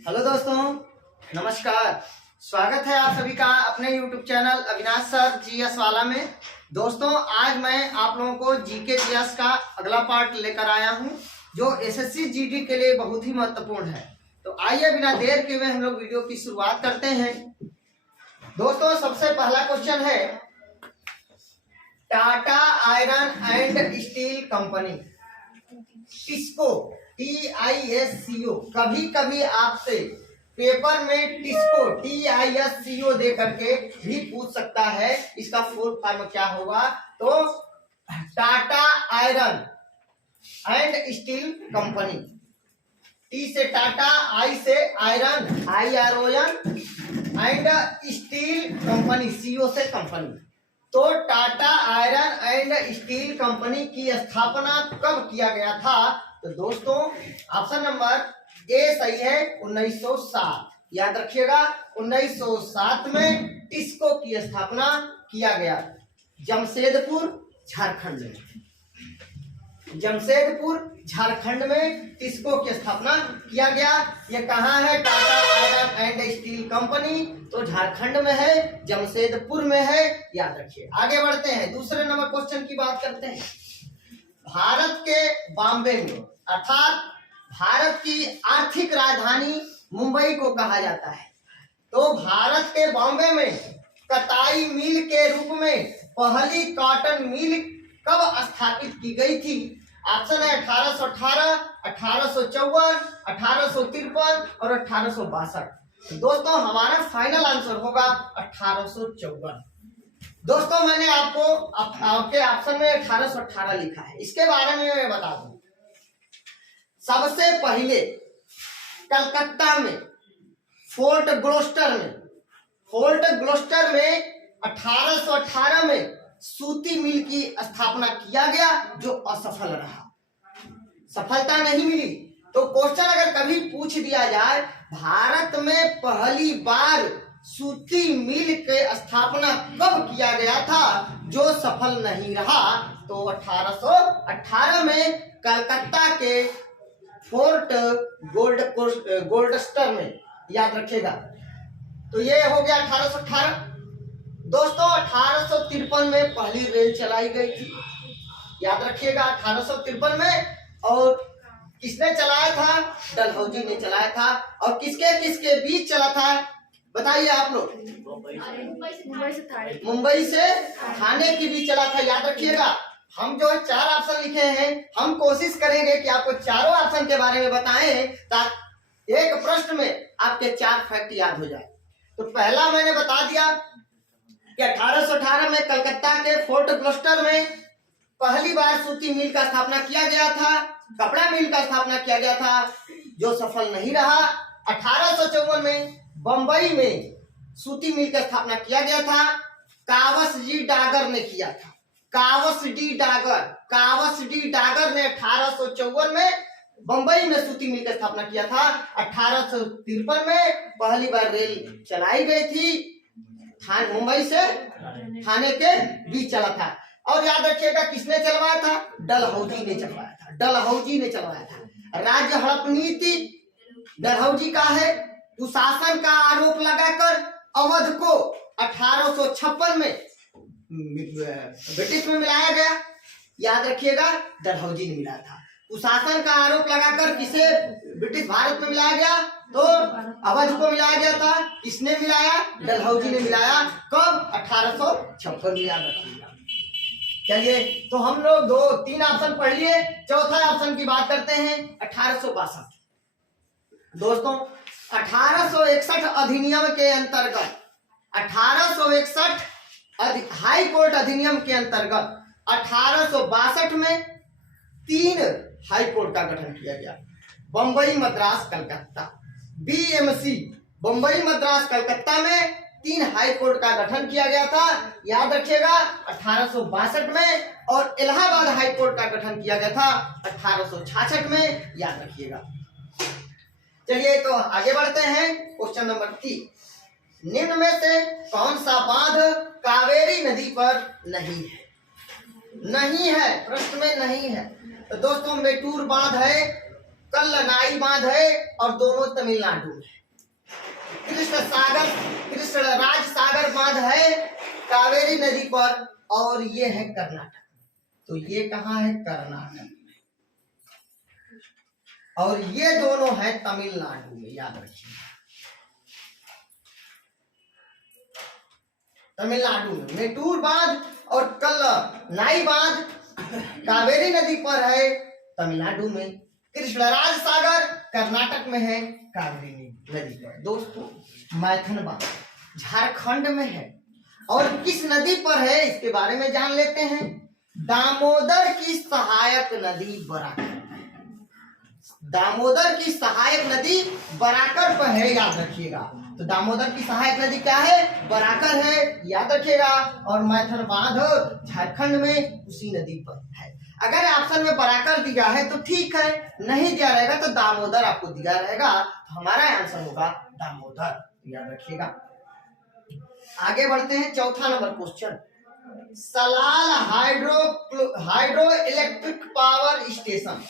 Hello दोस्तों, नमस्कार। स्वागत है आप सभी का अपने YouTube channel Avinash sir GS वाला में। दोस्तों, आज मैं आप लोगों को जीके जीएस का अगला पार्ट लेकर आया हूं, जो एसएससी जीडी के लिए बहुत ही महत्वपूर्ण है। तो आइए बिना देर के हुए हम लोग वीडियो की शुरुआत करते हैं। दोस्तों, सबसे पहला क्वेश्चन है, Tata iron and steel company TISCO TISCO, कभी कभी आपसे पेपर में टिस्को TISCO दे करके भी पूछ सकता है। इसका फुल फॉर्म क्या होगा? तो Tata iron and steel company. T से टाटा, आई से iron IRON, and steel company CO से कंपनी। तो Tata iron and steel company की स्थापना कब किया गया था? तो दोस्तों, ऑप्शन नंबर ए सही है, 1907। याद रखिएगा, 1907 में टिस्को की स्थापना किया गया जमशेदपुर झारखंड में। जमशेदपुर झारखंड में टिस्को की स्थापना किया गया। ये कहाँ है? Tata iron and steel company तो झारखंड में है, जमशेदपुर में है। याद रखिए। आगे बढ़ते हैं, दूसरे नंबर क्वेश्चन की बात करते हैं। भारत के बॉम्बे में, अर्थात भारत की आर्थिक राजधानी मुंबई को कहा जाता है। तो भारत के बॉम्बे में कताई मिल के रूप में पहली कॉटन मिल कब स्थापित की गई थी? ऑप्शन है 1818, 1854, 1853 और 1862। दोस्तों, हमारा फाइनल आंसर होगा 1854। दोस्तों, मैंने आपको आपके ऑप्शन में 1818 लिखा है। इसके बारे में मैं बता दूं, सबसे पहले कलकत्ता में फोर्ट ग्लोस्टर में 1818 में सूती मिल की स्थापना किया गया, जो असफल रहा, सफलता नहीं मिली। तो क्वेश्चन अगर कभी पूछ दिया जाए, भारत में पहली बार सूती मिल के स्थापना कब किया गया था जो सफल नहीं रहा? तो 1818 में कलकत्ता के फोर्ट गोल्डस्टर में। याद रखिएगा। तो ये हो गया 1818। दोस्तों, 1853 में पहली रेल चलाई गई थी। याद रखिएगा, 1853 में। और किसने चलाया था? डलहौजी ने चलाया था। और किसके किसके बीच चला था बताइए आप लोग? मुंबई से थाने के बीच चला था। याद रखिएगा, हम जो 4 ऑप्शन लिखे हैं, हम कोशिश करेंगे कि आपको चारों ऑप्शन के बारे में बताएं, ताकि एक प्रश्न में आपके 4 फैक्ट याद हो जाए। तो पहला मैंने बता दिया कि 1818 में कलकत्ता के फोर्ट ग्लोस्टर में पहली बार सूती मिल का स्थापना किया गया था, कपड़ा मिल का स्थापना किया गया था, जो सफल नहीं रहा। 1854 में बंबई में सूती मिल का स्थापना किया गया था, कावस डी डागर ने किया था। कावस डी डागर ने 1854 में बंबई में सूती मिल की स्थापना किया था। 1853 में पहली बार रेल चलाई गई थी, मुंबई से थाने के बीच चला था। और याद रखिएगा, किसने चलवाया था? डलहौजी ने चलवाया था। राज्य हड़प नीति डलहौजी का है। कुशासन का आरोप लगाकर अवध को 1856 में ब्रिटिश में मिलाया गया। याद रखिएगा, डलहौजी ने मिलाया था। कुशासन का आरोप लगाकर किसे ब्रिटिश भारत में मिलाया गया? तो अवध को मिलाया गया था। किसने मिलाया? डलहौजी ने मिलाया। कब? 1856 में। याद रखिएगा। चलिए, तो हम लोग 2-3 ऑप्शन पढ़ लिए। चौथा ऑप्शन की बात करते हैं, 1862। दोस्तों, 1861 अधिनियम के अंतर्गत 1861 हाई कोर्ट अधिनियम के अंतर्गत 1862 में 3 हाई कोर्ट का गठन किया गया। बंबई, मद्रास, कलकत्ता। BMC बंबई, मद्रास, कलकत्ता में 3 हाई कोर्ट का गठन किया गया था। याद रखिएगा, 1862 में। और इलाहाबाद हाई कोर्ट का गठन किया गया था 1866 में। याद रखिएगा। चलिए, तो आगे बढ़ते हैं। क्वेश्चन नंबर 3, निम्न में से कौन सा बांध कावेरी नदी पर नहीं है? प्रश्न में नहीं है। तो दोस्तों, मेटूर बांध है कल्लनाई बांध है और दोनों तमिलनाडु में। कृष्णराज सागर बांध है कावेरी नदी पर और ये है कर्नाटक। तो ये कहाँ है? कर्नाटक में। और ये दोनों है तमिलनाडु में, याद रखिए। तमिलनाडु में मेटूर बांध और कल्लनाई बांध कावेरी नदी पर है तमिलनाडु में। कृष्णराज सागर कर्नाटक में है कावेरी नदी पर। दोस्तों मैथन बांध झारखंड में है और किस नदी पर है इसके बारे में जान लेते हैं। दामोदर की सहायक नदी बराकर। दामोदर की सहायक नदी बराकर पर है, याद रखिएगा। तो दामोदर की सहायक नदी क्या है? बराकर है, याद रखिएगा। और मैथन बांध झारखंड में उसी नदी पर है। अगर ऑप्शन में बराकर दिया है तो ठीक है, नहीं दिया रहेगा तो दामोदर आपको दिया रहेगा। तो हमारा आंसर होगा दामोदर, याद रखिएगा। आगे बढ़ते हैं, चौथा number question. Salal hydro electric power station.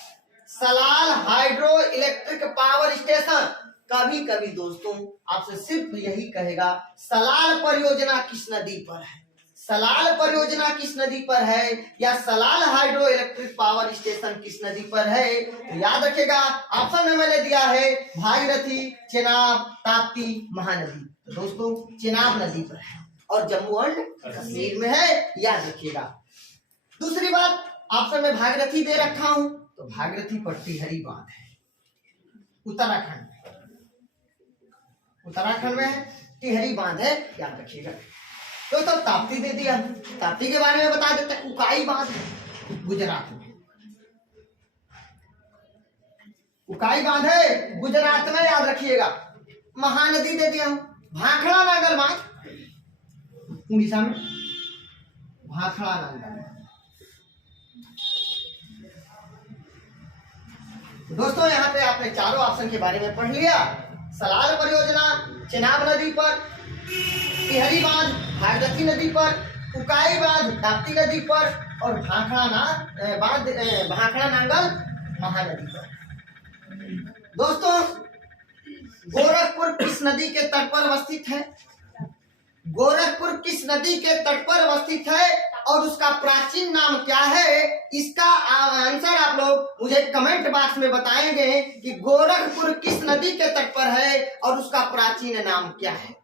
Salal hydro electric power station कभी कभी दोस्तों आपसे सिर्फ यही कहेगा सलाल परियोजना किस नदी पर है। सलाल परियोजना किस नदी पर है या Salal hydro electric power station किस नदी पर है। तो याद रखिएगा ऑप्शन में मैंने दिया है भागीरथी, चेनाब, ताप्ती, महानदी। तो दोस्तों चेनाब नदी पर है और जम्मू एंड कश्मीर में है, याद रखिएगा। दूसरी बात, ऑप्शन में भागीरथी दे रखा हूं तो भागीरथी पर टिहरी बांध है उत्तराखंड में। उत्तराखंड में टिहरी बांध है, याद रखिएगा। दोस्तों ताप्ती दे दिया, ताप्ती के बारे में बता देते हैं। उकाई बांध है गुजरात में। उकाई बांध है गुजरात में, याद रखिएगा। महानदी दे दिया, भाखड़ा नांगल बांध उड़ीसा में। भाखड़ा नांगल। दोस्तों यहाँ पे आपने चारों ऑप्शन के बारे में पढ़ लिया। सलाल परियोजना चेनाब नदी पर, टिहरी बांध भागीरथी नदी पर, उकाई बांध ताप्ती नदी पर और भाखड़ा नांगल महानदी पर। दोस्तों गोरखपुर किस नदी के तट पर अवस्थित है? गोरखपुर किस नदी के तट पर अवस्थित है और उसका प्राचीन नाम क्या है? इसका आंसर आप लोग मुझे कमेंट बॉक्स में बताएंगे कि गोरखपुर किस नदी के तट पर है और उसका प्राचीन नाम क्या है।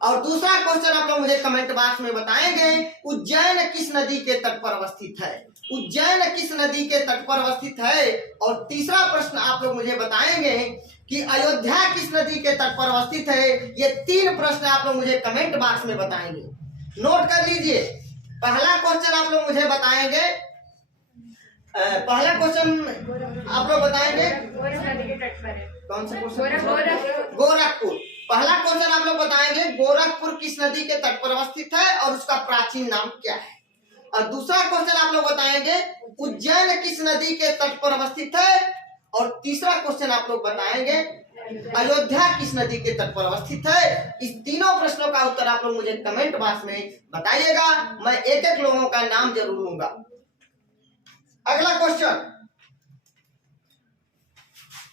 और दूसरा क्वेश्चन आप लोग मुझे कमेंट बॉक्स में बताएंगे उज्जैन किस नदी के तट पर अवस्थित है। उज्जैन किस नदी के तट पर अवस्थित है। और तीसरा प्रश्न आप लोग मुझे बताएंगे कि अयोध्या किस नदी के तट पर अवस्थित है। ये तीन प्रश्न आप लोग मुझे कमेंट बॉक्स में बताएंगे, नोट कर लीजिए। पहला क्वेश्चन आप लोग मुझे बताएंगे, पहला क्वेश्चन आप लोग बताएंगे कौन सा क्वेश्चन? गोरखपुर। पहला क्वेश्चन आप लोग बताएंगे गोरखपुर किस नदी के तट पर अवस्थित है और उसका प्राचीन नाम क्या है। और दूसरा क्वेश्चन आप लोग बताएंगे उज्जैन किस नदी के तट पर अवस्थित है। और तीसरा क्वेश्चन आप लोग बताएंगे अयोध्या किस नदी के तट पर अवस्थित है। इस तीनों प्रश्नों का उत्तर आप लोग मुझे कमेंट बॉक्स में बताइएगा, मैं एक एक लोगों का नाम जरूर लूंगा। अगला क्वेश्चन,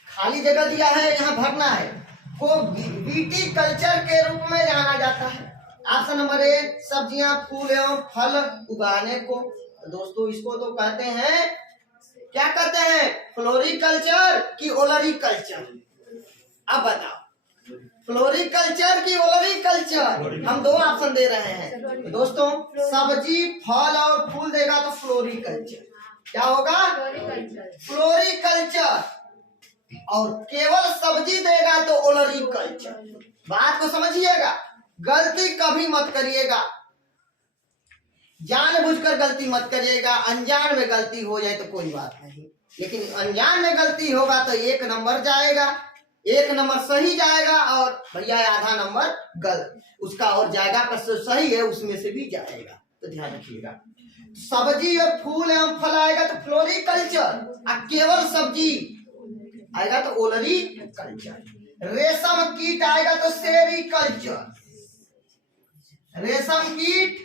खाली जगह दिया है, यहाँ भरना है। को बीटी कल्चर के रूप में जाना जाता है। ऑप्शन नंबर ए सब्जियां, फूल एवं फल उगाने को। दोस्तों इसको तो कहते हैं, क्या कहते हैं? फ्लोरिकल्चर की ओलरीकल्चर। अब बताओ फ्लोरिकल्चर की ओलरीकल्चर। हम दो ऑप्शन दे रहे हैं दोस्तों। सब्जी, फल और फूल देगा तो फ्लोरिकल्चर। क्या होगा? फ्लोरिकल्चर। और केवल सब्जी देगा तो ओलरीकल्चर। बात को समझिएगा, गलती कभी मत करिएगा, जानबूझकर गलती मत करिएगा। अनजान में गलती हो जाए तो कोई बात नहीं, लेकिन अनजान में गलती होगा तो 1 नंबर जाएगा, 1 नंबर सही जाएगा और भैया आधा नंबर गलत उसका और जाएगा। पर सही है उसमें से भी जाएगा, तो ध्यान रखिएगा। सब्जी और फूल एवं फल आएगा तो फ्लोरिकल्चर, और केवल सब्जी आएगा तो ओलरीकल्चर। रेशम कीट आएगा तो सेरीकल्चर। रेशम कीट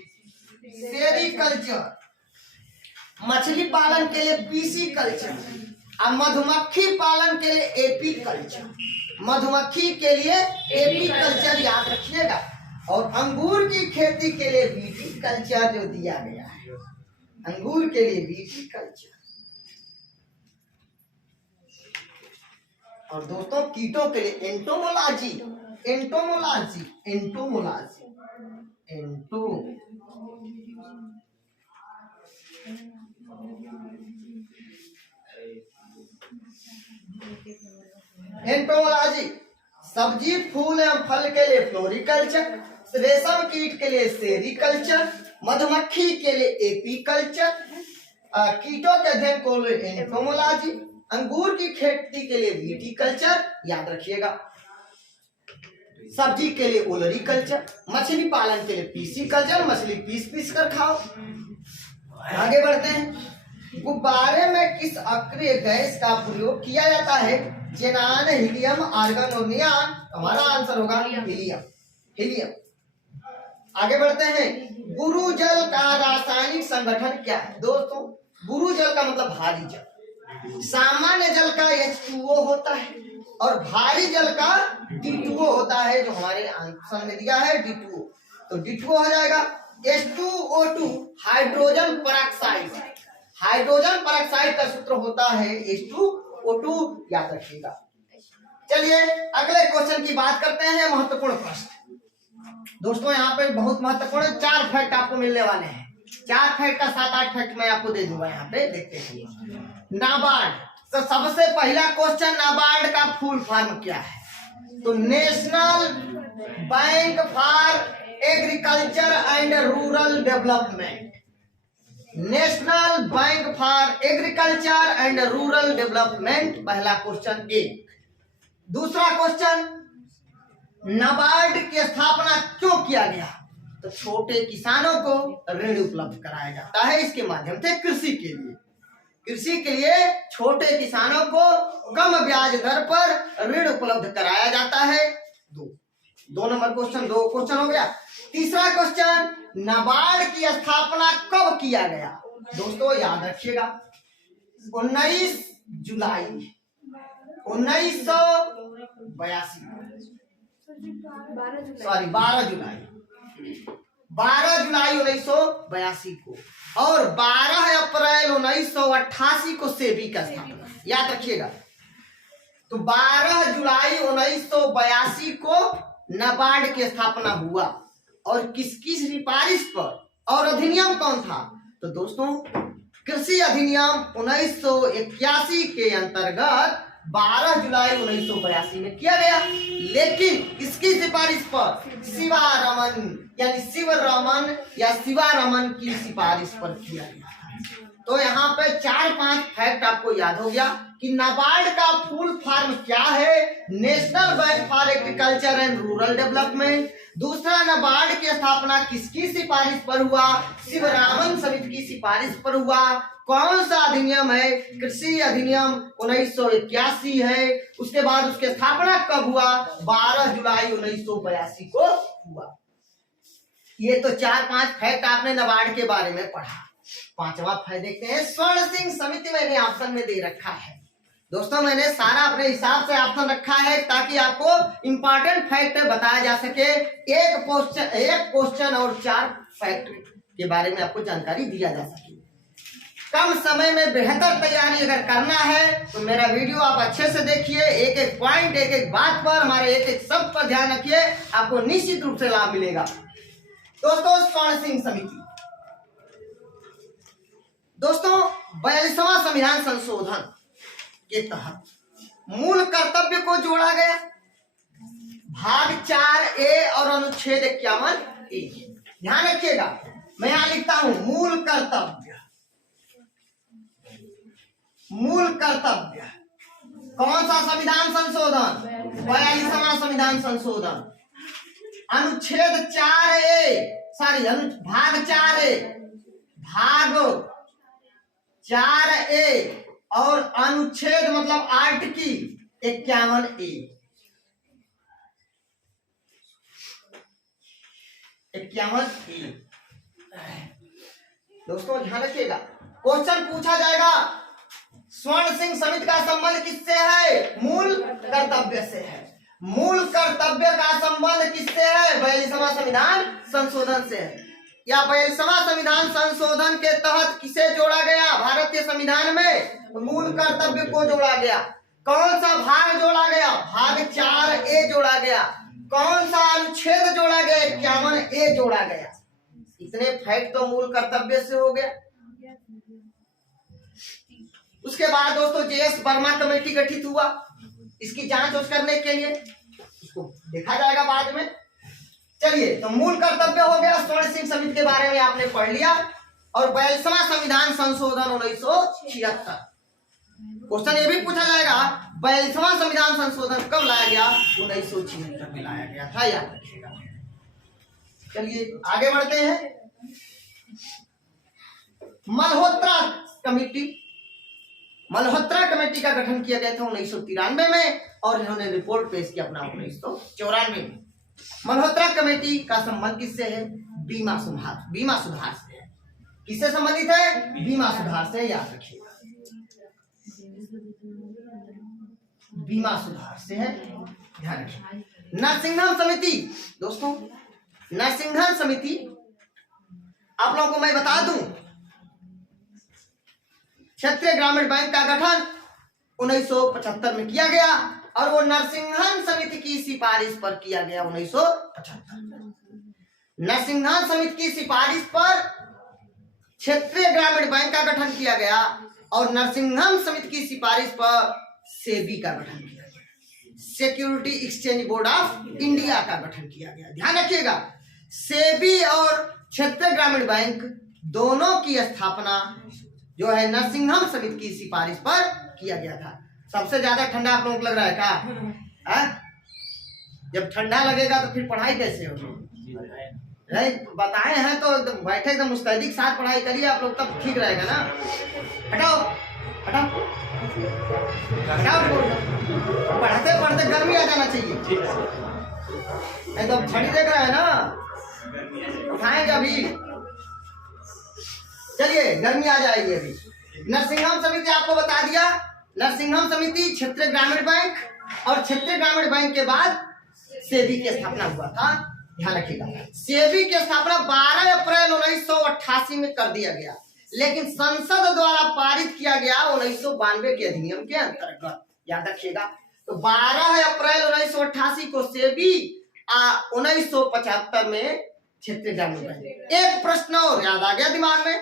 सेरीकल्चर। मछली पालन के लिए पीसी कल्चर। अब मधुमक्खी पालन के लिए एपी कल्चर, मधुमक्खी के लिए एपी कल्चर याद रखिएगा। और अंगूर की खेती के लिए बीटी कल्चर जो दिया गया है, अंगूर के लिए बीटी कल्चर। और दोस्तों कीटों के लिए एंटोमोलॉजी, एंटोमोलॉजी, एंटोमोलॉजी, एंटोमोलॉजी। सब्जी फूल एवं फल के लिए फ्लोरिकल्चर, रेशम कीट के लिए सेरिकल्चर, मधुमक्खी के लिए एपीकल्चर, कीटों के अध्ययन को एंटोमोलॉजी, अंगूर की खेती के लिए विटीकल्चर याद रखिएगा, सब्जी के लिए ओलरीकल्चर, मछली पालन के लिए पीसीकल्चर, मछली पीस पीस कर खाओ। आगे बढ़ते हैं। गुब्बारे में किस अक्रिय गैस का प्रयोग किया जाता है? जेनान, हीलियम, आर्गन और नियान। हमारा आंसर होगा हीलियम, हीलियम। आगे बढ़ते हैं। गुरु जल का रासायनिक संगठन क्या है? दोस्तों गुरु जल का मतलब भारी जल। सामान्य जल का H2O होता है और भारी जल का D2O होता है, जो हमारे आंसर में दिया है D2O। तो D2O हो जाएगा H2O2 hydrogen peroxide. Hydrogen peroxide का सूत्र होता है H2O2, याद रखिएगा। चलिए अगले क्वेश्चन की बात करते हैं। महत्वपूर्ण प्रश्न दोस्तों, यहाँ पे बहुत महत्वपूर्ण 4 फैक्ट आपको मिलने वाले हैं। 4 फैक्ट का 7-8 फैक्ट मैं आपको दे दूंगा। यहाँ पे देखते हैं नाबार्ड। तो सबसे पहला क्वेश्चन, नाबार्ड का फुल फॉर्म क्या है? तो national bank for agriculture and rural development, national bank for agriculture and rural development, पहला क्वेश्चन एक। दूसरा क्वेश्चन, नाबार्ड की स्थापना क्यों किया गया? तो छोटे किसानों को ऋण उपलब्ध कराया जाता है इसके माध्यम से कृषि के लिए, कृषि के लिए छोटे किसानों को कम ब्याज दर पर ऋण उपलब्ध कराया जाता है। दो नंबर क्वेश्चन, 2 क्वेश्चन हो गया। तीसरा क्वेश्चन, नाबार्ड की स्थापना कब किया गया? दोस्तों याद रखिएगा 19 जुलाई 1982, सॉरी 12 जुलाई 1982 को, और 12 अप्रैल 1988 को सेबी का स्थापना, याद रखिएगा। तो 12 जुलाई 1982 को नाबार्ड की स्थापना हुआ, और किसकी सिफारिश पर, और अधिनियम कौन था? तो दोस्तों कृषि अधिनियम 1981 के अंतर्गत 12 जुलाई 1982 में किया गया, लेकिन इसकी सिफारिश पर शिवारमन यानी शिवरमन या शिवारमन की सिफारिश पर किया गया। तो यहाँ पे 4-5 फैक्ट आपको याद हो गया कि नाबार्ड का फुल फॉर्म क्या है? National bank for agriculture and rural development. दूसरा, नाबार्ड की स्थापना किसकी सिफारिश पर हुआ? शिवरामन समिति की सिफारिश पर हुआ। कौन सा अधिनियम है? कृषि अधिनियम 1981 है। उसके बाद उसकी स्थापना कब हुआ? 12 जुलाई 1982 को हुआ। ये तो 4-5 फैक्ट आपने नाबार्ड के बारे में पढ़ा। 5वां फैक्ट देखते हैं। स्वर्ण सिंह समिति मैंने ऑप्शन में दे रखा है। दोस्तों मैंने सारा अपने हिसाब से ऑप्शन रखा है ताकि आपको इंपॉर्टेंट फैक्ट बताया जा सके। एक क्वेश्चन और 4 फैक्ट के बारे में आपको जानकारी दिया जा सके। कम समय में बेहतर तैयारी अगर करना है तो मेरा वीडियो आप अच्छे से देखिए, एक एक पॉइंट, एक एक बात पर, हमारे एक एक शब्द पर ध्यान रखिए, आपको निश्चित रूप से लाभ मिलेगा। दोस्तों स्वर्ण सिंह समिति, दोस्तों 42वां संविधान संशोधन के तहत मूल कर्तव्य को जोड़ा गया। भाग 4A और अनुच्छेद 51A। ध्यान रखिएगा, मैं यहां लिखता हूं मूल कर्तव्य। मूल कर्तव्य कौन सा संविधान संशोधन? 42वां संविधान संशोधन। अनुच्छेद 4A, सॉरी भाग 4A, भाग 4A और अनुच्छेद मतलब आर्टिकल 51A। 51A। दोस्तों ध्यान रखिएगा, क्वेश्चन पूछा जाएगा स्वर्ण सिंह समिति का संबंध किससे है? मूल कर्तव्य से है। मूल कर्तव्य का संबंध किससे है? 42वां संविधान संशोधन से है। या 42वां संविधान संशोधन के तहत किसे जोड़ा गया भारतीय संविधान में? मूल कर्तव्य को जोड़ा गया। कौन सा भाग जोड़ा गया? भाग 4A जोड़ा गया। कौन सा अनुच्छेद जोड़ा गया? 51A जोड़ा गया। इतने फैक्ट तो मूल कर्तव्य से हो गया। उसके बाद दोस्तों JS वर्मा कमेटी गठित हुआ इसकी जांच करने के लिए, इसको देखा जाएगा बाद में। चलिए, तो मूल कर्तव्य हो गया। स्वर्ण सिंह समिति के बारे में आपने पढ़ लिया। और 42वां संविधान संशोधन 1976। क्वेश्चन ये भी पूछा जाएगा 42वां संविधान संशोधन कब लाया गया? 1976 में लाया गया था, याद रखिएगा। चलिए आगे बढ़ते हैं। मल्होत्रा कमेटी, मल्होत्रा कमेटी का गठन किया गया था 1993 में और इन्होंने रिपोर्ट पेश किया अपना 1994 में। मल्होत्रा कमेटी का संबंध किससे है? बीमा सुधार से है। किससे संबंधित है? बीमा सुधार से, याद रखिएगा। बीमा सुधार से है, ध्यान रखिए। नरसिंघन समिति, दोस्तों नरसिंघन समिति आप लोगों को मैं बता दूं, क्षेत्रीय ग्रामीण बैंक का गठन 1975 में किया गया और वो नरसिंघन समिति की सिफारिश पर किया गया 1975। नरसिंघन समिति की सिफारिश पर क्षेत्रीय ग्रामीण बैंक का गठन किया गया और नरसिंघन समिति की सिफारिश पर सेबी का गठन किया गया, security exchange board of India का गठन किया गया। ध्यान रखिएगा, सेबी और क्षेत्रीय ग्रामीण बैंक दोनों की स्थापना जो है नरसिंघन समिति की सिफारिश पर किया गया था। सबसे ज्यादा ठंडा आप लोगों को लग रहा है क्या? जब ठंडा लगेगा तो फिर पढ़ाई कैसे होगी? बताए हैं तो बैठे एकदम मुस्तैदी के साथ पढ़ाई करिए आप लोग, तब ठीक रहेगा ना। हटाओ हटाओ हटाओ, पढ़ते पढ़ते गर्मी आ जाना चाहिए। नहीं तो छड़ी देख रहा है ना, उठाएंगे अभी। चलिए, गर्मी आ जाएगी अभी। नरसिंघन समिति आपको बता दिया। नरसिंघन समिति, क्षेत्रीय ग्रामीण बैंक और क्षेत्रीय ग्रामीण बैंक के बाद सेबी की स्थापना हुआ था। ध्यान रखिएगा, सेबी की स्थापना 12 अप्रैल 1988 में कर दिया गया, लेकिन संसद द्वारा पारित किया गया 1992 के अधिनियम के अंतर्गत। याद रखिएगा, तो 12 अप्रैल 1988 को सेबी, 1975 में क्षेत्रीय ग्रामीण बैंक। एक प्रश्न और याद आ गया दिमाग में,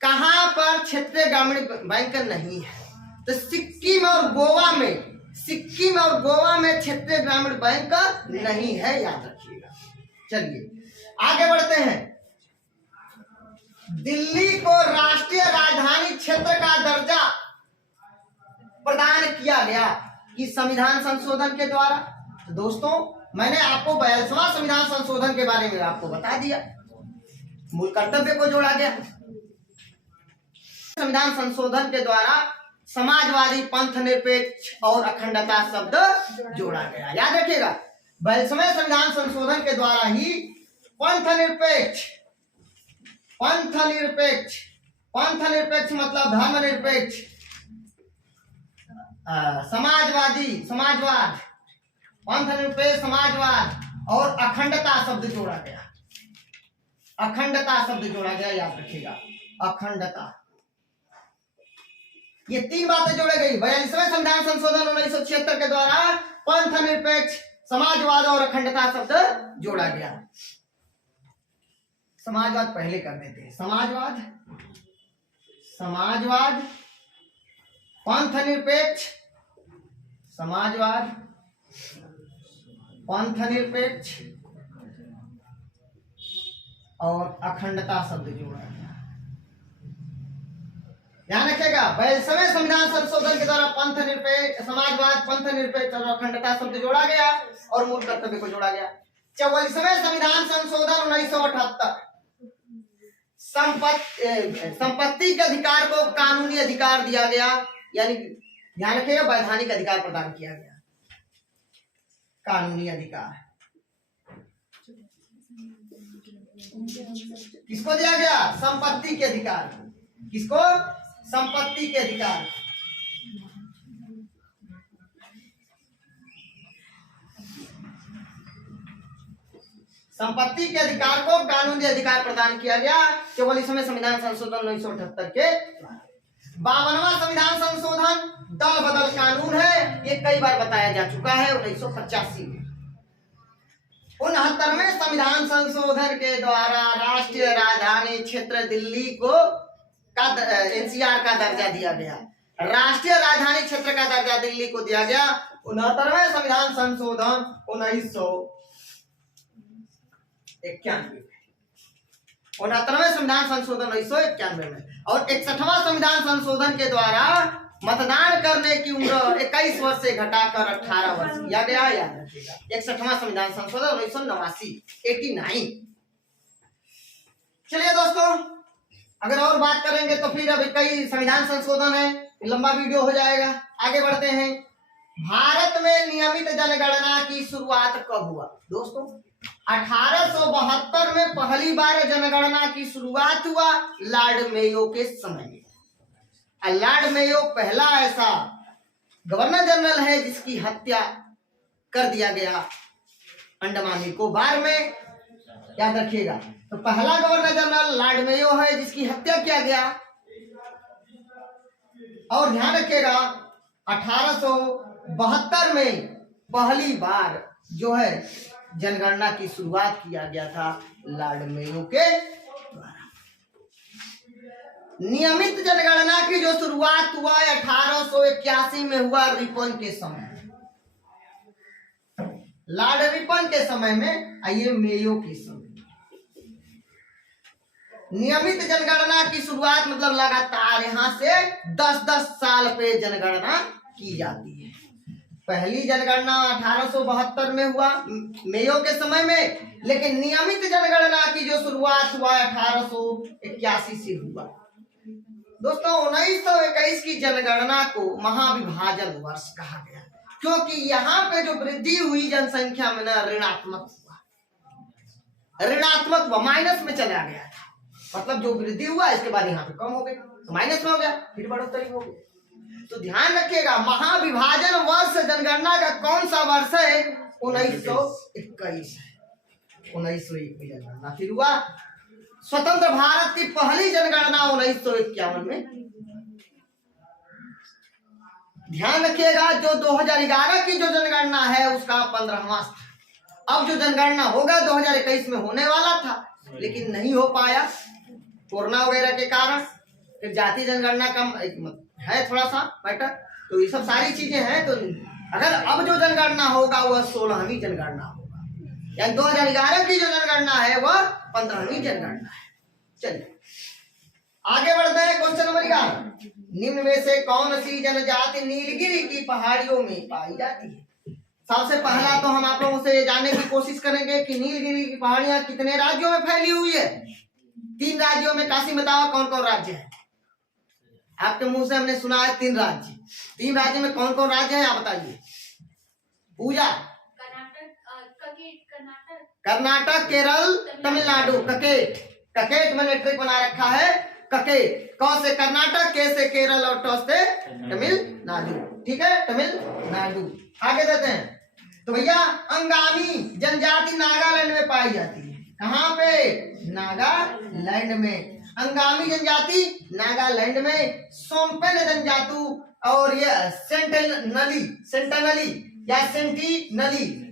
कहां पर क्षेत्रीय ग्रामीण बैंक नहीं है? तो सिक्किम और गोवा में, सिक्किम और गोवा में क्षेत्रीय ग्रामीण बैंक नहीं है, याद रखिएगा। चलिए आगे बढ़ते हैं। दिल्ली को राष्ट्रीय राजधानी क्षेत्र का दर्जा प्रदान किया गया कि संविधान संशोधन के द्वारा। तो दोस्तों मैंने आपको 42वां संविधान संशोधन के बारे में आपको बता दिया। मूल कर्तव्य को जोड़ा गया। संविधान संशोधन के द्वारा समाजवादी, पंथ निरपेक्ष और अखंडता शब्द जोड़ा गया। याद रखिएगा, 42वें संविधान संशोधन के द्वारा ही पंथ निरपेक्ष मतलब धर्मनिरपेक्ष, समाजवाद, पंथ निरपेक्ष समाजवाद और अखंडता शब्द जोड़ा गया। अखंडता शब्द जोड़ा गया, याद रखिएगा, अखंडता। ये तीन बातें जोड़ी गई 42वें संविधान संशोधन 1976 के द्वारा। पंथ निरपेक्ष, समाजवाद और अखंडता शब्द जोड़ा गया। समाजवाद पहले कर देते हैं। समाजवाद, पंथ निरपेक्ष, समाजवाद, पंथ निरपेक्ष और अखंडता शब्द जोड़ा गया। ध्यान रखिएगा, 42वें संविधान संशोधन के द्वारा पंथ निरपेक्ष, समाजवाद, पंथ निरपेक्ष और अखंडता शब्द जोड़ा गया और मूल कर्तव्य को जोड़ा गया। 44वें संविधान संशोधन 1978 संपत्ति के अधिकार को कानूनी अधिकार दिया गया, यानी ध्यान रखिएगा, वैधानिक अधिकार प्रदान किया गया। कानूनी अधिकार किसको दिया गया? संपत्ति के अधिकार। किसको? संपत्ति के अधिकार। संपत्ति के अधिकार को कानूनी अधिकार प्रदान किया गया 44वें संविधान संशोधन 1978 के 52वां संविधान संशोधन दल बदल कानून है, ये कई बार बताया जा चुका है 1985 में। 69वें संविधान संशोधन के द्वारा राष्ट्रीय राजधानी क्षेत्र दिल्ली को एनसीआर का दर्जा दिया गया, राष्ट्रीय राजधानी क्षेत्र का दर्जा दिल्ली को दिया गया 69वें संविधान संशोधन 1991, 69वें संविधान संशोधन 1991 में। और 61वां संविधान संशोधन के द्वारा मतदान करने की उम्र 21 वर्ष से घटाकर 18 वर्ष किया गया, याद रखिएगा। 61वां संविधान संशोधन 1989। चलिए दोस्तों, अगर और बात करेंगे तो फिर अभी कई संविधान संशोधन है, लंबा वीडियो हो जाएगा। आगे बढ़ते हैं। भारत में नियमित जनगणना की शुरुआत कब हुआ? दोस्तों 1872 में पहली बार जनगणना की शुरुआत हुआ लॉर्ड मेयो के समय में। लॉर्ड मेयो पहला ऐसा गवर्नर जनरल है जिसकी हत्या कर दिया गया अंडमान निकोबार में, याद रखिएगा। तो पहला गवर्नर जनरल लॉर्ड मेयो है जिसकी हत्या किया गया। और ध्यान रखिएगा 1872 में पहली बार जो है जनगणना की शुरुआत किया गया था लॉर्ड मेयो के द्वारा। नियमित जनगणना की जो शुरुआत हुआ 1881 में हुआ रिपन के समय, लॉर्ड रिपन के समय में, आइए मेयो के समय। नियमित जनगणना की शुरुआत मतलब लगातार यहाँ से 10-10 साल पे जनगणना की जाती है। पहली जनगणना 1872 में हुआ मेयो के समय में, लेकिन नियमित जनगणना की जो शुरुआत हुआ 1881 से हुआ। दोस्तों 1921 की जनगणना को महाविभाजन वर्ष कहा गया, क्योंकि यहाँ पे जो वृद्धि हुई जनसंख्या में ना ऋणात्मक हुआ, माइनस में चला गया था। मतलब जो वृद्धि हुआ इसके बाद यहाँ पे कम हो गया, तो माइनस में हो गया, फिर बढ़ोतरी हो गई। तो ध्यान रखिएगा महाविभाजन वर्ष जनगणना का कौन सा वर्ष है? 1921 है। 1921 में जनगणना फिर हुआ। स्वतंत्र भारत की पहली जनगणना 1951 में। ध्यान रखिएगा जो 2011 की जो जनगणना है उसका 15वां था। अब जो जनगणना होगा 2021 में होने वाला था, लेकिन नहीं हो पाया कोरोना वगैरह के कारण। फिर जाति जनगणना का है थोड़ा सा मैटर, तो ये सब सारी चीजें हैं। तो अगर अब जो जनगणना होगा वह 16वीं जनगणना होगा, यानी 2011 की जो जनगणना है वह 15वीं जनगणना है। चलिए आगे बढ़ते हैं। क्वेश्चन नंबर 11, निम्न में से कौन सी जनजाति नीलगिरी की पहाड़ियों में पाई जाती है? सबसे पहला तो हम आप लोगों से जानने की कोशिश करेंगे कि नीलगिरी की पहाड़ियां कितने राज्यों में फैली हुई है। 3 राज्यों में। काशी बताओ कौन कौन राज्य है? आपके मुंह से हमने सुना है 3 राज्य। 3 राज्य में कौन कौन राज्य है आप बताइए। पूजा? कर्नाटक, केरल, तमिलनाडु। ककेट मैंने ट्रिक बना रखा है। ककेट, क से कर्नाटक, के से केरल और ट से तमिलनाडु। ठीक है, तमिलनाडु। आगे देते हैं। तो भैया अंगामी जनजाति नागालैंड में पाई जाती है। कहाँ पे? नागालैंड में। अंगामी जनजाति नागालैंड में। सोम्पेन जनजाति और ये सेंटिनली या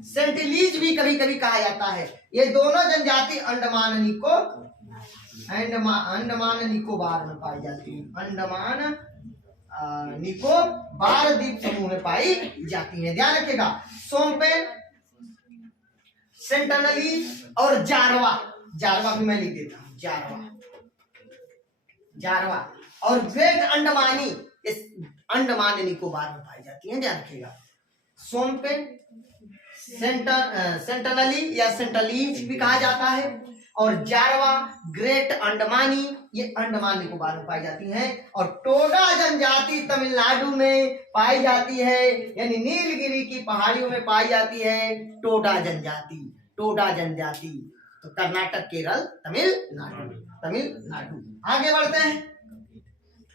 सेंटिलीज भी कभी कभी कहा जाता है। ये दोनों जनजाति अंडमान निकोबार में पाई जाती है। अंडमान निकोबार द्वीप समूह में पाई जाती है। ध्यान रखिएगा सोम्पेन, सेंटिनली और जारवा भी मैं लिख देता हूँ। जारवा और ग्रेट अंडमानी इस अंडमान निकोबार में पाई जाती है। ध्यान रखिएगा सोम्पेन, सेंटिनली या सेंटिलीज भी कहा जाता है, और जारवा, ग्रेट अंडमानी ये अंडमान निकोबार में पाई जाती हैं। और टोडा जनजाति तमिलनाडु में पाई जाती है, यानी नीलगिरी की पहाड़ियों में पाई जाती है टोडा जनजाति। तो कर्नाटक, केरल, तमिलनाडु। आगे बढ़ते हैं।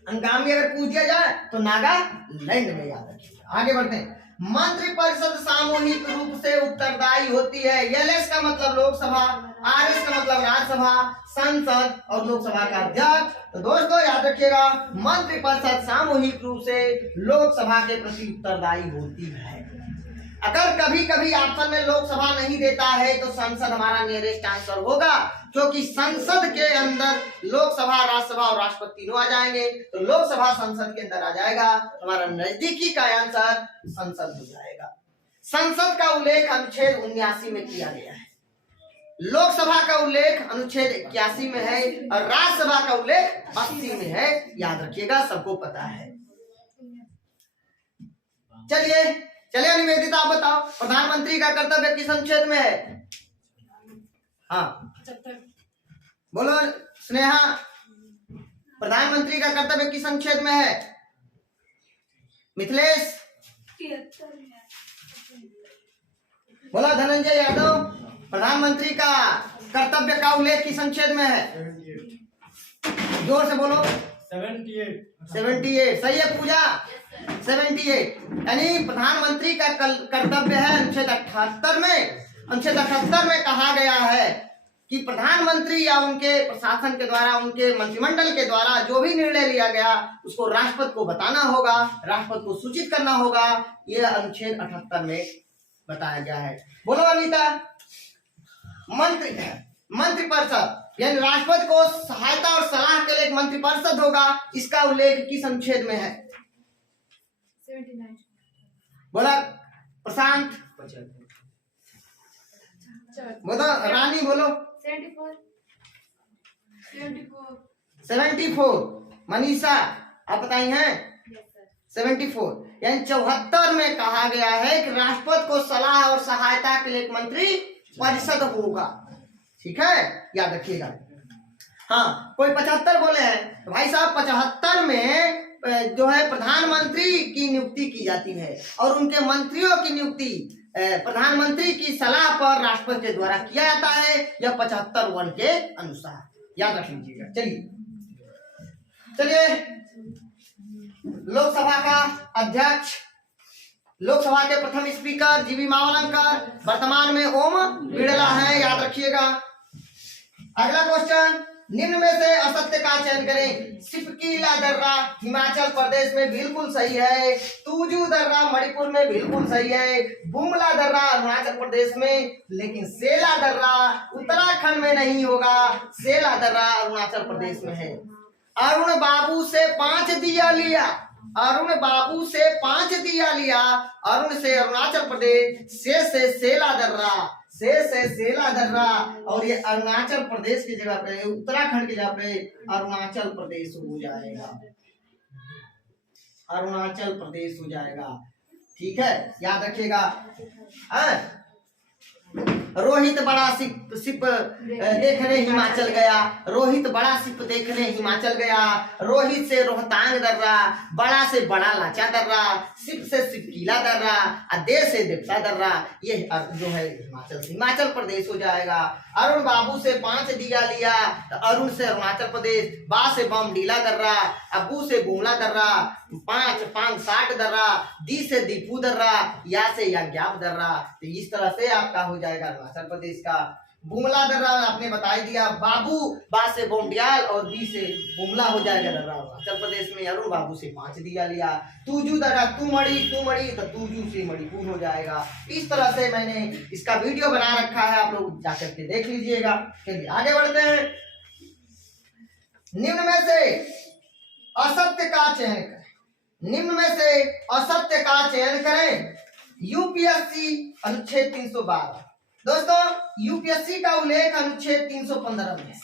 अंगामी अगर पूछ दिया जाए तो नागालैंड में याद रखिए। आगे बढ़ते हैं। मंत्रिपरिषद सामूहिक रूप से उत्तरदायी होती है। एलएस का मतलब लोकसभा, आरएस का मतलब राज्यसभा, संसद और लोकसभा का अध्यक्ष। तो दोस्तों याद रखिएगा, मंत्रिपरिषद सामूहिक रूप से लोकसभा के प्रति उत्तरदायी होती है। अगर कभी कभी ऑप्शन में लोकसभा नहीं देता है तो संसद हमारा नियरेस्ट आंसर होगा, क्योंकि संसद के अंदर लोकसभा, राज्यसभा और राष्ट्रपति तीनों आ जाएंगे। तो लोकसभा संसद के अंदर आ जाएगा, हमारा नजदीकी का आंसर संसद हो जाएगा। संसद का उल्लेख अनुच्छेद 79 में किया गया है, लोकसभा का उल्लेख अनुच्छेद 81 में है और राज्यसभा का उल्लेख 80 में है। याद रखिएगा, सबको पता है। चलिए निवेदिता, आप बताओ प्रधानमंत्री का कर्तव्य किस अनुच्छेद में है? हाँ बोलो स्नेहा, प्रधानमंत्री का कर्तव्य किस अनुच्छेद में है? मिथिलेश बोलो, धनंजय यादव, प्रधानमंत्री का कर्तव्य का उल्लेख किस अनुच्छेद में है? जोर से बोलो। 78 सही है पूजा, 78 यानी प्रधानमंत्री का कर्तव्य है अनुच्छेद 78 में। अनुच्छेद 78 में कहा गया है कि प्रधानमंत्री या उनके प्रशासन के द्वारा, उनके मंत्रिमंडल के द्वारा जो भी निर्णय लिया गया उसको राष्ट्रपति को बताना होगा, राष्ट्रपति को सूचित करना होगा। यह अनुच्छेद 78 में बताया गया है। बोलो अनीता। मंत्रिपरिषद यानी राष्ट्रपति को सहायता और सलाह के लिए एक मंत्रिपरिषद होगा, इसका उल्लेख किस अनुच्छेद में है? 79 बोला प्रशांत, बोलो रानी, बोलो 74 मनीषा, आप बताई हैं 74 यानी 74 में कहा गया है कि राष्ट्रपति को सलाह और सहायता के लिए एक मंत्री परिषद होगा। ठीक है, याद रखिएगा। हाँ, कोई 75 बोले हैं तो भाई साहब 75 में जो है प्रधानमंत्री की नियुक्ति की जाती है और उनके मंत्रियों की नियुक्ति प्रधानमंत्री की सलाह पर राष्ट्रपति के द्वारा किया जाता है। यह 75 के अनुसार याद रख लीजिएगा। चलिए लोकसभा का अध्यक्ष, लोकसभा के प्रथम स्पीकर जीवी मावलंकर, वर्तमान में ओम बिड़ला है, याद रखिएगा। अगला क्वेश्चन, निम्न में से असत्य का चयन करें। सिपकीला दर्रा हिमाचल प्रदेश में बिल्कुल सही है, तूजू दर्रा मणिपुर में बिल्कुल सही है, बुमला दर्रा अरुणाचल प्रदेश में, लेकिन सेला दर्रा उत्तराखंड में नहीं होगा, सेला दर्रा अरुणाचल प्रदेश में है। अरुण बाबू से 5 दिया लिया, अरुण बाबू से 5 दिया लिया, अरुण से अरुणाचल प्रदेश, से सेला दर्रा, से सेला दर्रा, और ये अरुणाचल प्रदेश की जगह पे, उत्तराखंड की जगह पे अरुणाचल प्रदेश हो जाएगा, अरुणाचल प्रदेश हो जाएगा। ठीक है, याद रखिएगा। रोहित बड़ा सिप देखने हिमाचल गया, रोहित बड़ा सिप देखने हिमाचल गया, रोहित से रोहतांग दर्रा, बड़ा से बड़ा लाचा दर्रा, सिप से सिपकीला दर्रा, दे से देवता दर्रा, ये जो है हिमाचल प्रदेश हो जाएगा। अरुण बाबू से 5 दिया लिया तो अरुण से अरुणाचल प्रदेश, बा से बमडीला दर्रा, अबू से बुमला दर्रा, 5 पांग 60 दर्रा, दी से दीपू दर्रा, या से याज्ञाप दर्रा। तो इस तरह से आपका हो जाएगा अरुणाचल प्रदेश का। बुमला दर्रा आपने बता दिया, बाबू बा से बोमडियाल और बी से बुमला हो जाएगा दर्रा अरुणाचल प्रदेश में। अरुण बाबू से 5 दिया लिया। तूजू दर्रा तू मड़ी तो तूजू से मणिपुर हो जाएगा। इस तरह से मैंने इसका वीडियो बना रखा है, आप लोग जाकर के देख लीजिएगा। चलिए आगे बढ़ते हैं। निम्न में से असत्य का चयन करें, निम्न में से असत्य का चयन करें। यूपीएससी अनुच्छेद 312, दोस्तों यूपीएससी का उल्लेख अनुच्छेद 315 में है।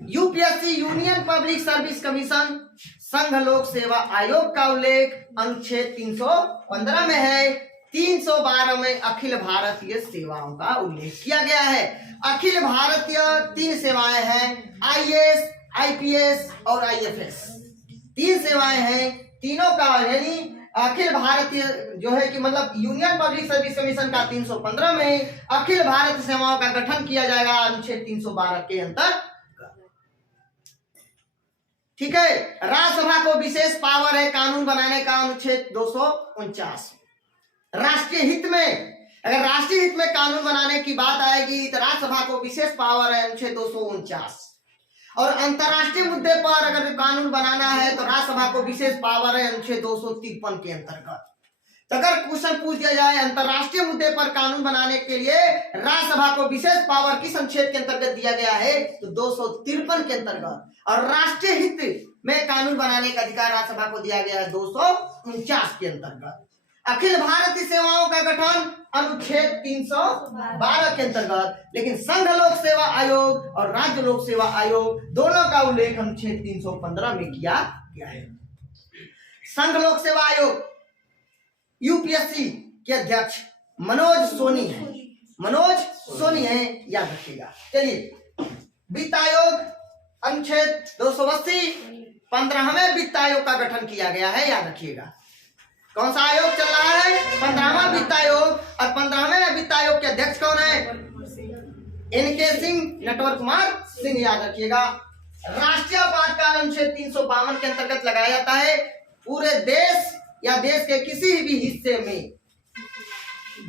UPSC union public service commission संघ लोक सेवा आयोग का उल्लेख अनुच्छेद 315 में है। 312 में अखिल भारतीय सेवाओं का उल्लेख किया गया है। अखिल भारतीय 3 सेवाएं हैं, आईएएस, आईपीएस और आईएफएस, 3 सेवाएं हैं। तीनों का यानी अखिल भारतीय जो है कि मतलब यूनियन पब्लिक सर्विस कमीशन का 315 में अखिल भारतीय सेवाओं का गठन किया जाएगा अनुच्छेद 312 के अंतर्गत। ठीक है, राज्यसभा को विशेष पावर है कानून बनाने का अनुच्छेद 249। राष्ट्रीय हित में, अगर राष्ट्रीय हित में कानून बनाने की बात आएगी तो राज्यसभा को विशेष पावर है अनुच्छेद 249। और अंतर्राष्ट्रीय मुद्दे पर अगर कानून बनाना है तो राज्यसभा को विशेष पावर है अनुच्छेद 253 के अंतर्गत। तो अगर क्वेश्चन पूछ दिया जाए अंतर्राष्ट्रीय मुद्दे पर कानून बनाने के लिए राज्यसभा को विशेष पावर किस अनुच्छेद के अंतर्गत दिया गया है, तो 253 के अंतर्गत। और राष्ट्रीय हित में कानून बनाने का अधिकार राज्यसभा को दिया गया है 249 के अंतर्गत। अखिल भारतीय सेवाओं का गठन अनुच्छेद 312 के अंतर्गत। लेकिन संघ लोक सेवा आयोग और राज्य लोक सेवा आयोग दोनों का उल्लेख अनुच्छेद 315 में किया गया है। संघ लोक सेवा आयोग यूपीएससी के अध्यक्ष मनोज सोनी है, मनोज सोनी है, याद रखिएगा। चलिए, वित्त आयोग अनुच्छेद 280 15वें वित्त आयोग का गठन किया गया है, याद रखिएगा। कौन सा आयोग चल रहा है? 15वां वित्त आयोग। और 15वें वित्त आयोग के अध्यक्ष कौन है? एनके सिंह, नटवर कुमार सिंह, याद रखिएगा। राष्ट्रीय आपातकाल अनुच्छेद 352 के अंतर्गत लगाया जाता है। पूरे देश या देश के किसी भी हिस्से में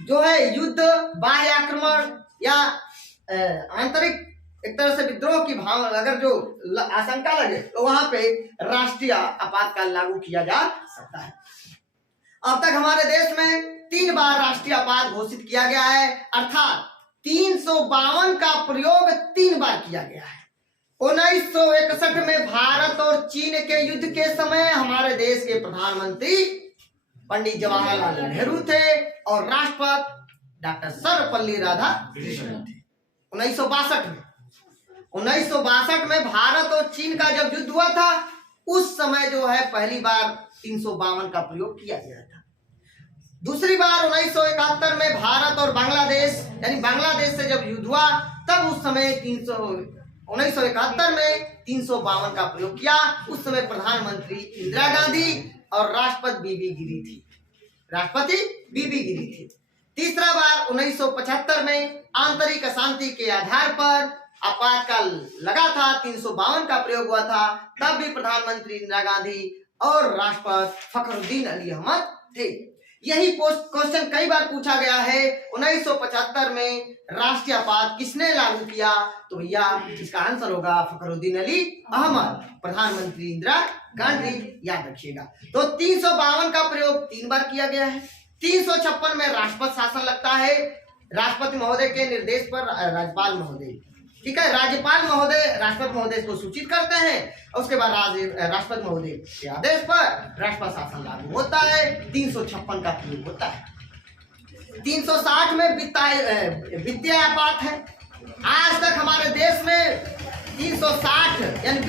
जो है युद्ध, बाह्य आक्रमण या आंतरिक एक तरह से विद्रोह की भावना अगर जो आशंका लगे तो वहां पे राष्ट्रीय आपातकाल लागू किया जा सकता है। अब तक हमारे देश में 3 बार राष्ट्रीय आपात घोषित किया गया है, अर्थात 352 का प्रयोग 3 बार किया गया है। 1961 में भारत और चीन के युद्ध के समय हमारे देश के प्रधानमंत्री पंडित जवाहरलाल नेहरू थे और राष्ट्रपति डॉक्टर सर्वपल्ली राधाकृष्णन थे। 1962 में भारत और चीन का जब युद्ध हुआ था उस समय जो है पहली बार 352 का प्रयोग किया गया था। दूसरी बार 1971 में भारत और बांग्लादेश यानी बांग्लादेश से जब युद्ध हुआ तब उस समय 1971 में 352 का प्रयोग किया। उस समय प्रधानमंत्री इंदिरा गांधी और राष्ट्रपति बीबी गिरी थी। तीसरा बार 1975 में आंतरिक अशांति के आधार पर आपातकाल लगा था, 352 का प्रयोग हुआ था। तब भी प्रधानमंत्री इंदिरा गांधी और राष्ट्रपति फखरुद्दीन अली अहमद थे। यही क्वेश्चन कई बार पूछा गया है। 1975 में राष्ट्रीय आपात किसने लागू किया, तो भैया इसका आंसर होगा फखरुद्दीन अली अहमद, प्रधानमंत्री इंदिरा गांधी, याद रखिएगा। तो 352 का प्रयोग 3 बार किया गया है। 356 में राष्ट्रपति शासन लगता है, राष्ट्रपति महोदय के निर्देश पर राज्यपाल महोदय, ठीक है, राज्यपाल महोदय राष्ट्रपति महोदय को सूचित करते हैं और उसके बाद राष्ट्रपति महोदय के आदेश पर राष्ट्रपति शासन लागू होता है। 356 का प्रयोग होता है। 360 में वित्तीय आपात है। आज तक हमारे देश में 360 यानी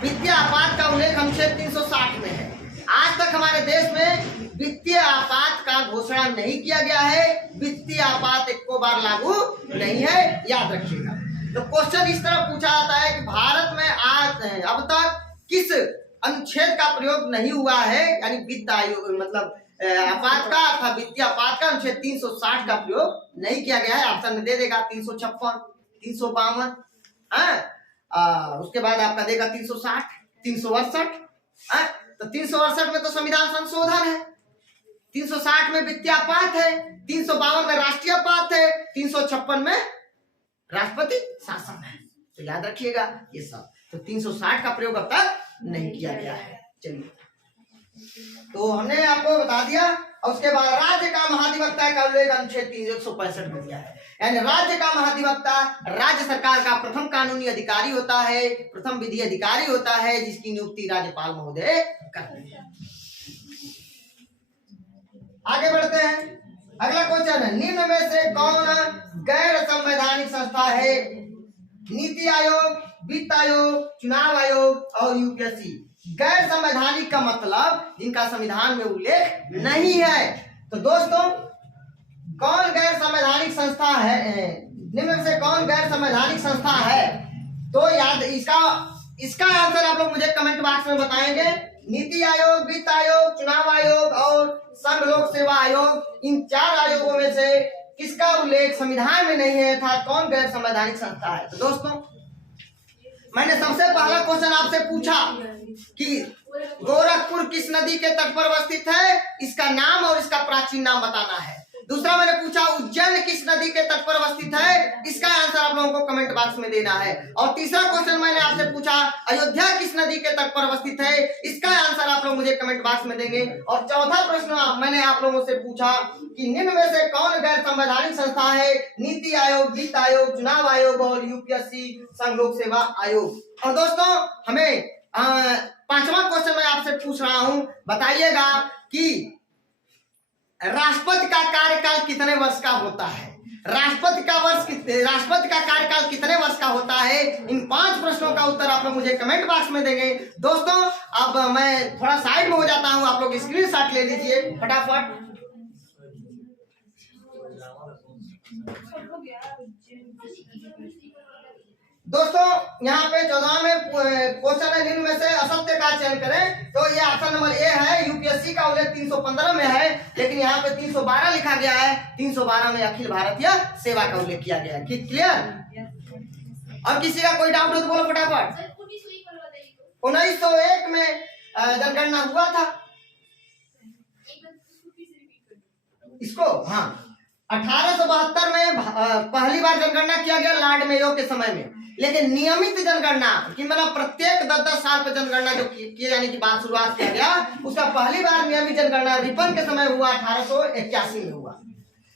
वित्तीय आपात का उल्लेख अनुच्छेद 360 में है। आज तक हमारे देश में वित्तीय आपात का घोषणा नहीं किया गया है। वित्तीय आपात एक को बार लागू नहीं है, याद रखिएगा। तो क्वेश्चन इस तरह पूछा जाता है कि भारत में आज अब तक किस अनुच्छेद का प्रयोग नहीं हुआ है, यानी वित्त आयोग आपात का अर्थात वित्तीय आपात का अनुच्छेद 360 का प्रयोग नहीं किया गया है। ऑप्शन में दे देगा 356, 352, उसके बाद आपका देगा 360, 368। तो 368 में तो संविधान संशोधन है, 360 में वित्तीय आपात है, 352 में राष्ट्रीय आपात है, 356 में राष्ट्रपति शासन है। तो याद रखिएगा ये सब। तो 360 का प्रयोग अब तक नहीं किया गया है। चलिए, तो हमने आपको बता दिया। और उसके बाद राज्य का महाधिवक्ता का उल्लेख अनुच्छेद 365 में दिया है। यानी राज्य का महाधिवक्ता राज्य सरकार का प्रथम कानूनी अधिकारी होता है, प्रथम विधि अधिकारी होता है, जिसकी नियुक्ति राज्यपाल महोदय करते हैं। आगे बढ़ते हैं। अगला क्वेश्चन है, निम्न में से कौन गैर संवैधानिक संस्था है? नीति आयोग, वित्त आयोग, चुनाव आयोग और यूपीएससी। गैर संवैधानिक का मतलब जिनका संविधान में उल्लेख नहीं है। तो दोस्तों, कौन गैर संवैधानिक संस्था है? निम्न में से कौन गैर संवैधानिक संस्था है? तो याद इसका आंसर आप लोग मुझे कमेंट बॉक्स में बताएंगे। नीति आयोग, वित्त आयोग, चुनाव आयोग और संघ लोक सेवा आयोग, इन 4 आयोगों में से किसका उल्लेख संविधान में नहीं है था? कौन गैर संवैधानिक संस्था है? तो दोस्तों, मैंने सबसे पहला क्वेश्चन आपसे पूछा कि गोरखपुर किस नदी के तट पर अवस्थित है, इसका नाम और इसका प्राचीन नाम बताना है। दूसरा मैंने पूछा उज्जैन किस नदी के तट पर अवस्थित है, इसका आंसर आप लोगों को कमेंट बॉक्स में देना है। और तीसरा क्वेश्चन मैंने आपसे पूछा अयोध्या किस नदी के तट पर अवस्थित है, इसका आंसर आप लोग मुझे कमेंट बॉक्स में देंगे। और चौथा प्रश्न मैंने आप लोगों से पूछा कि निम्न में से कौन गैर संवैधानिक संस्था है, नीति आयोग, वित्त आयोग, चुनाव आयोग और यूपीएससी संघ लोक सेवा आयोग। और दोस्तों हमें पांचवा क्वेश्चन मैं आपसे पूछ रहा हूं, बताइएगा कि राष्ट्रपति का कार्यकाल कितने वर्ष का होता है, राष्ट्रपति का कार्यकाल कितने वर्ष का होता है। इन 5 प्रश्नों का उत्तर आप लोग मुझे कमेंट बॉक्स में देंगे। दोस्तों अब मैं थोड़ा साइड में हो जाता हूं, आप लोग स्क्रीनशॉट ले लीजिए फटाफट। दोस्तों यहाँ पे 14 में क्वेश्चन है निम्न में से असत्य का चयन करें, तो ये ऑप्शन नंबर ए है। यूपीएससी का उल्लेख 315 में है, लेकिन यहाँ पे 312 लिखा गया है। 312 में अखिल भारतीय सेवा का उल्लेख किया गया है। क्लियर? और किसी का कोई डाउट हो तो बोलो फटाफट। 1901 में जनगणना हुआ था इसको, हाँ 1872 में पहली बार जनगणना किया गया लॉर्ड मेयो के समय में। लेकिन नियमित जनगणना कि मतलब प्रत्येक 10-10 साल पर जनगणना जो किए जाने की बात शुरुआत किया गया, उसका पहली बार नियमित जनगणना रिपन के समय हुआ 1881 में हुआ।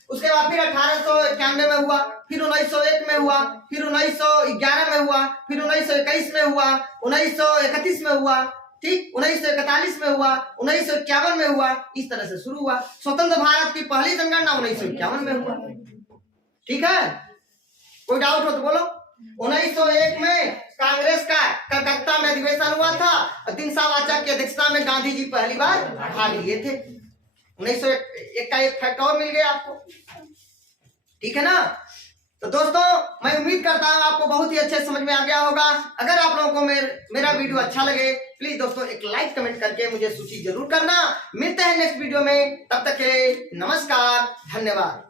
उसके बाद फिर 1891 में हुआ, फिर 1901 में हुआ, फिर 1911 में हुआ, फिर 1921 में हुआ, 1931 में हुआ, ठीक 1941 में हुआ, 1951 में हुआ, इस तरह से शुरू हुआ। स्वतंत्र भारत की पहली जनगणना 1951 में हुआ। ठीक है, कोई डाउट हो तो बोलो। 1901 में कांग्रेस का कलकत्ता में अधिवेशन हुआ था, 3 सावाचा की अध्यक्षता में गांधी जी पहली बार भाग लिए थे। 1901 का एक फैक्ट और मिल गया आपको, ठीक है ना। तो दोस्तों मैं उम्मीद करता हूं आपको बहुत ही अच्छे समझ में आ गया होगा। अगर आप लोगों को मेरा वीडियो अच्छा लगे प्लीज दोस्तों एक लाइक कमेंट करके मुझे सूची जरूर करना। मिलते हैं नेक्स्ट वीडियो में, तब तक के लिए नमस्कार, धन्यवाद।